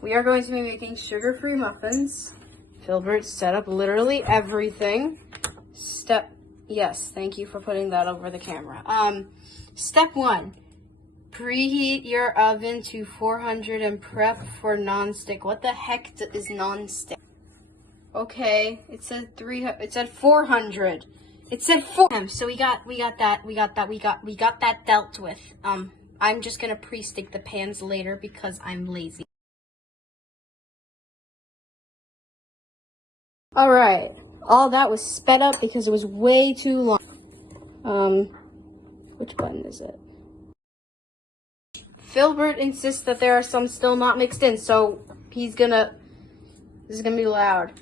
We are going to be making sugar-free muffins. Filbert set up literally everything. Yes, thank you for putting that over the camera. Step 1, preheat your oven to 400 and prep for non-stick. What the heck is non-stick? Okay, it said 400. It said 4. So we got that dealt with. I'm just gonna pre-stick the pans later because I'm lazy. All right, all that was sped up because it was way too long. Which button is it? Filbert insists that there are some still not mixed in, so this is gonna be loud.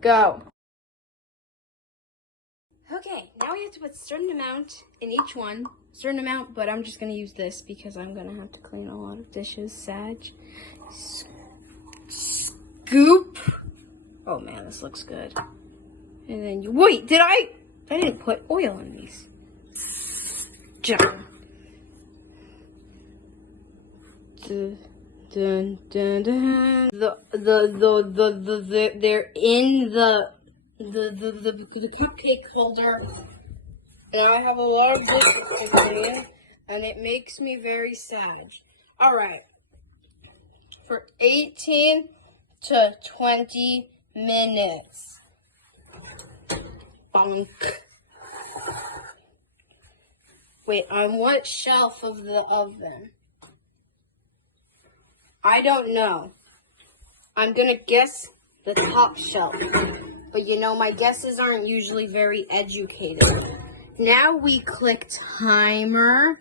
Go. Okay, now we have to put a certain amount in each one. Certain amount, but I'm just gonna use this because I'm gonna have to clean a lot of dishes. Sadge. Scoop. Oh man, this looks good. And then you wait. I didn't put oil in these. Dun, dun, dun, dun. They're in the cupcake holder, and I have a lot of dishes to clean, and it makes me very sad. All right, for 18 to 20 minutes. Bonk. Wait, on what shelf of the oven? I don't know. I'm gonna guess the top shelf. But you know, my guesses aren't usually very educated. Now we click timer.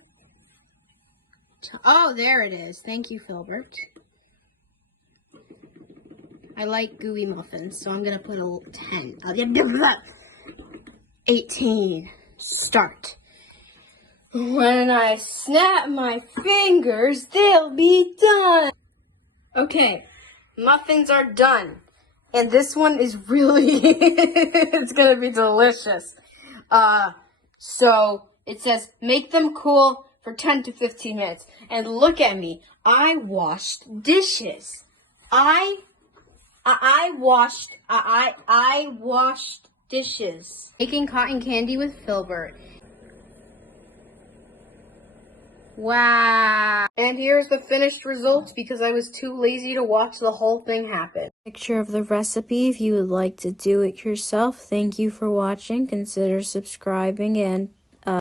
Oh, there it is. Thank you, Filbert. I like gooey muffins, so I'm gonna put a 10. 18. Start. When I snap my fingers, they'll be done. Okay, muffins are done. And this one is really, it's gonna be delicious. So it says, make them cool for 10 to 15 minutes. And look at me, I washed dishes. I washed dishes. Making cotton candy with Filbert. Wow. And here's the finished results because I was too lazy to watch the whole thing happen. Picture of the recipe if you would like to do it yourself. Thank you for watching. Consider subscribing and